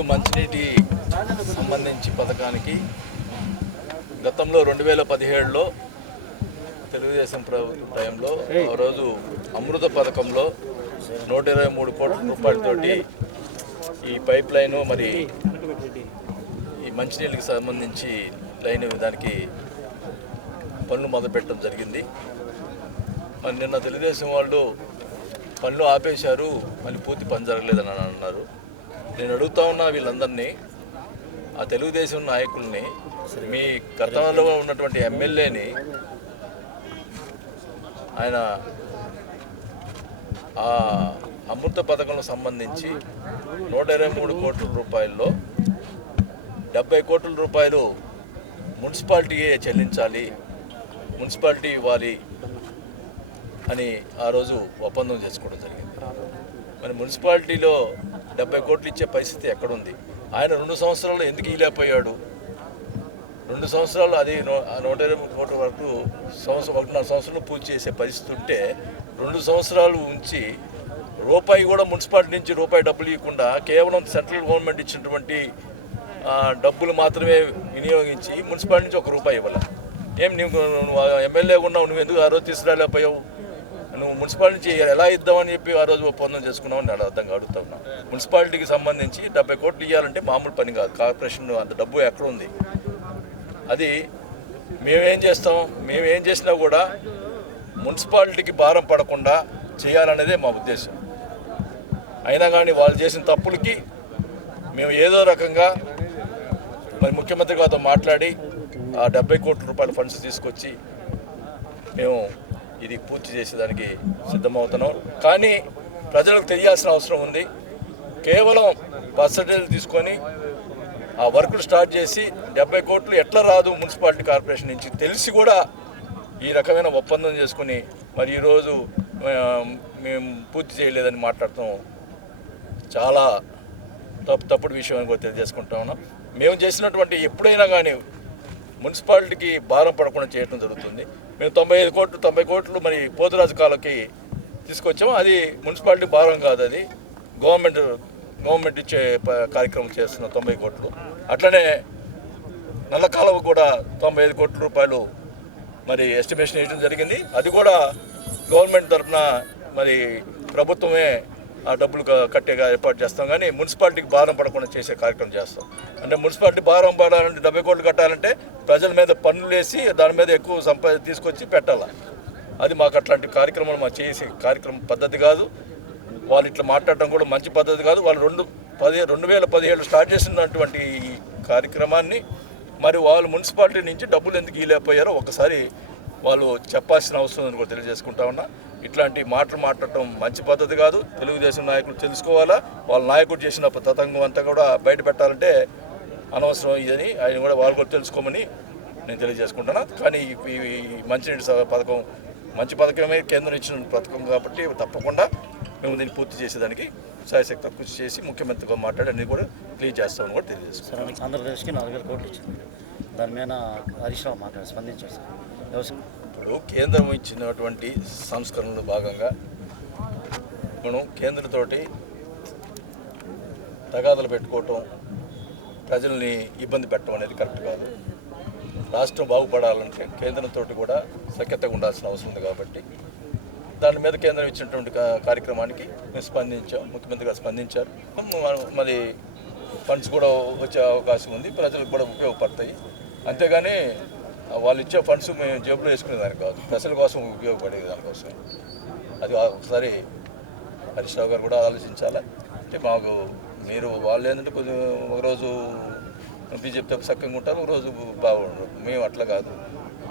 ఒంగోలు మంచినీటి సంబంధించి పథకానికి గతంలో రెండు వేల పదిహేడులో తెలుగుదేశం ప్రభుత్వం టైంలో ఆ రోజు అమృత పథకంలో నూట ఇరవై మూడు కోట్ల రూపాయలతోటి ఈ పైప్ లైను మరి ఈ మంచినీళ్ళకి సంబంధించి లైన్ దానికి పనులు మొదలుపెట్టడం జరిగింది. మరి నిన్న తెలుగుదేశం వాళ్ళు పనులు ఆపేశారు మళ్ళీ పూర్తి పని జరగలేదని అన్నారు. నేను అడుగుతా ఉన్నా వీళ్ళందరినీ ఆ తెలుగుదేశం నాయకుల్ని మీ గతంలో ఉన్నటువంటి ఎమ్మెల్యేని ఆయన ఆ అమృత పథకంలో సంబంధించి నూట ఇరవై మూడు కోట్ల రూపాయల్లో డెబ్బై కోట్ల రూపాయలు మున్సిపాలిటీయే చెల్లించాలి మున్సిపాలిటీ ఇవ్వాలి అని ఆ రోజు ఒప్పందం చేసుకోవడం జరిగింది. మరి మున్సిపాలిటీలో డెబ్బై కోట్లు ఇచ్చే పరిస్థితి ఎక్కడుంది? ఆయన రెండు సంవత్సరాలు ఎందుకు ఇలేకపోయాడు రెండు సంవత్సరాలు అది నూట ఇరవై కోట్ల వరకు సంవత్సరం ఒకటిన్నర సంవత్సరాలు పూర్తి చేసే పరిస్థితి ఉంటే రెండు సంవత్సరాలు ఉంచి రూపాయి కూడా మున్సిపాలిటీ నుంచి రూపాయి డబ్బులు ఇవ్వకుండా కేవలం సెంట్రల్ గవర్నమెంట్ ఇచ్చినటువంటి డబ్బులు మాత్రమే వినియోగించి మున్సిపాలిటీ నుంచి ఒక రూపాయి ఇవ్వాలి. ఏం నువ్వు నువ్వు ఎమ్మెల్యే ఉన్నావు నువ్వు ఎందుకు ఆ రోజు తీసుకురాలేకపోయావు? నువ్వు మున్సిపాలిటీ ఎలా ఇద్దామని చెప్పి ఆ రోజు ఒప్పందం చేసుకున్నావు నేను అర్థం అడుగుతా ఉన్నా మున్సిపాలిటీకి సంబంధించి డెబ్బై కోట్లు ఇవ్వాలంటే మామూలు పని కాదు. కార్పొరేషన్ అంత డబ్బు ఎక్కడ ఉంది? అది మేమేం చేస్తాం? మేమేం చేసినా కూడా మున్సిపాలిటీకి భారం పడకుండా చేయాలనేదే మా ఉద్దేశం. అయినా కానీ వాళ్ళు చేసిన తప్పులకి మేము ఏదో రకంగా మరి ముఖ్యమంత్రి గారితో మాట్లాడి ఆ డెబ్బై కోట్ల రూపాయల ఫండ్స్ తీసుకొచ్చి మేము ఇది పూర్తి చేసేదానికి సిద్ధమవుతున్నాం. కానీ ప్రజలకు తెలియాల్సిన అవసరం ఉంది. కేవలం పర్సంటేజ్ తీసుకొని ఆ వర్కులు స్టార్ట్ చేసి డెబ్బై కోట్లు ఎట్లా రాదు మున్సిపాలిటీ కార్పొరేషన్ నుంచి తెలిసి కూడా ఈ రకమైన ఒప్పందం చేసుకుని మరి ఈరోజు మేము పూర్తి చేయలేదని మాట్లాడటం చాలా తప్పు తప్పుడు విషయం అని కూడా తెలియజేసుకుంటా ఉన్నాం. మేము చేసినటువంటి ఎప్పుడైనా కానీ మున్సిపాలిటీకి భారం పడకుండా చేయడం జరుగుతుంది. మేము తొంభై ఐదు కోట్లు తొంభై కోట్లు మరి పోతురాజు కాలకి తీసుకొచ్చాము. అది మున్సిపాలిటీ భారం కాదు అది. గవర్నమెంట్ గవర్నమెంట్ ఇచ్చే ప- కార్యక్రమం చేస్తున్న తొంభై కోట్లు. అట్లనే నల్ల కాలువ కూడా తొంభై ఐదు కోట్ల రూపాయలు మరి ఎస్టిమేషన్ వేయడం జరిగింది. అది కూడా గవర్నమెంట్ తరఫున మరి ప్రభుత్వమే ఆ డబ్బులు కట్టేగా ఏర్పాటు చేస్తాం కానీ మున్సిపాలిటీకి భారం పడకుండా చేసే కార్యక్రమం చేస్తాం. అంటే మున్సిపాలిటీ భారం పడాలంటే డెబ్బై కోట్లు కట్టాలంటే ప్రజల మీద పన్నులు వేసి దాని మీద ఎక్కువ సంపా తీసుకొచ్చి పెట్టాలి? అది మాకు అట్లాంటి కార్యక్రమాలు మాకు చేసే కార్యక్రమం పద్ధతి కాదు. వాళ్ళు ఇట్లా మాట్లాడటం కూడా మంచి పద్ధతి కాదు. వాళ్ళు రెండు పది రెండు వేల పదిహేడు స్టార్ట్ చేసినటువంటి ఈ కార్యక్రమాన్ని మరి వాళ్ళు మున్సిపాలిటీ నుంచి డబ్బులు ఎందుకు ఇవ్వలేకపోయారో ఒకసారి వాళ్ళు చెప్పాల్సిన అవసరం ఉందని కూడా తెలియజేసుకుంటా ఉన్నా. ఇట్లాంటి మాటలు మాట్లాడటం మంచి పద్ధతి కాదు. తెలుగుదేశం నాయకులు తెలుసుకోవాలా? వాళ్ళ నాయకుడు చేసిన తతంగం అంతా కూడా బయట పెట్టాలంటే అనవసరం ఇదని ఆయన కూడా వాళ్ళు కూడా తెలుసుకోమని నేను తెలియజేసుకుంటున్నా. కానీ ఈ మంచినీటి స- పథకం మంచి పథకమే కేంద్రం ఇచ్చిన పథకం కాబట్టి తప్పకుండా మేము దీన్ని పూర్తి చేసేదానికి సాయశక్తి కృషి చేసి ముఖ్యమంత్రితో మాట్లాడి అన్ని కూడా క్లియర్ చేస్తామని కూడా తెలియజేస్తాం ఆంధ్రప్రదేశ్కి నాలుగు వేల కోట్లు ఇచ్చింది దాని మీద హరీష్ రావు మాట్లాడి స్పందించారు సార్. వ్యవసాయం ఇప్పుడు కేంద్రం ఇచ్చినటువంటి సంస్కరణలో భాగంగా మనం కేంద్రంతోటి తగాదలు పెట్టుకోవటం ప్రజల్ని ఇబ్బంది పెట్టడం అనేది కరెక్ట్ కాదు. రాష్ట్రం బాగుపడాలంటే కేంద్రంతో కూడా సఖ్యతగా ఉండాల్సిన అవసరం ఉంది కాబట్టి దాని మీద కేంద్రం ఇచ్చినటువంటి కార్యక్రమానికి మేము స్పందించాం. ముఖ్యమంత్రి గారు స్పందించారు. మరి ఫండ్స్ కూడా వచ్చే అవకాశం ఉంది. ప్రజలకు కూడా ఉపయోగపడతాయి. అంతేగాని వాళ్ళు ఇచ్చే ఫండ్స్ మేము జేబులో వేసుకునేదానికి కాదు. ప్రజల కోసం ఉపయోగపడే దానికోసం అది ఒకసారి హరీష్ రావు గారు కూడా ఆలోచించాలి? అంటే మాకు మీరు వాళ్ళు ఏంటంటే కొద్దిగా ఒకరోజు బీజేపీతో సఖ్యంగా ఉంటారు ఒకరోజు బాగుండరు. మేము అట్లా కాదు.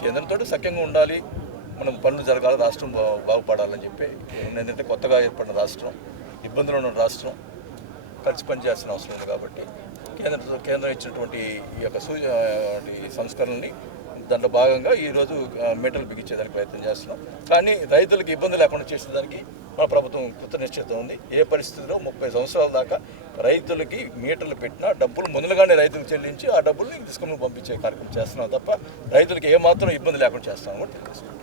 కేంద్రంతో సఖ్యంగా ఉండాలి. మనం పనులు జరగాలి రాష్ట్రం బాగుపడాలని చెప్పి ఏంటంటే కొత్తగా ఏర్పడిన రాష్ట్రం ఇబ్బందులు ఉన్న రాష్ట్రం కలిసి పనిచేయాల్సిన అవసరం ఉంది కాబట్టి కేంద్ర కేంద్రం ఇచ్చినటువంటి ఈ యొక్క సూ సంస్కరణని దాంట్లో భాగంగా ఈరోజు ఆ, మీటర్లు బిగించేదానికి ప్రయత్నం చేస్తున్నాం. కానీ రైతులకు ఇబ్బంది లేకుండా చేసేదానికి మన ప్రభుత్వం కృత ఉంది. ఏ పరిస్థితిలో ముప్పై సంవత్సరాల దాకా రైతులకి మీటర్లు పెట్టినా డబ్బులు ముందుగానే రైతులకు చెల్లించి ఆ డబ్బులు తీసుకుని పంపించే కార్యక్రమం చేస్తున్నాం తప్ప రైతులకు ఏమాత్రం ఇబ్బంది లేకుండా చేస్తామని తెలియజేస్తున్నాం.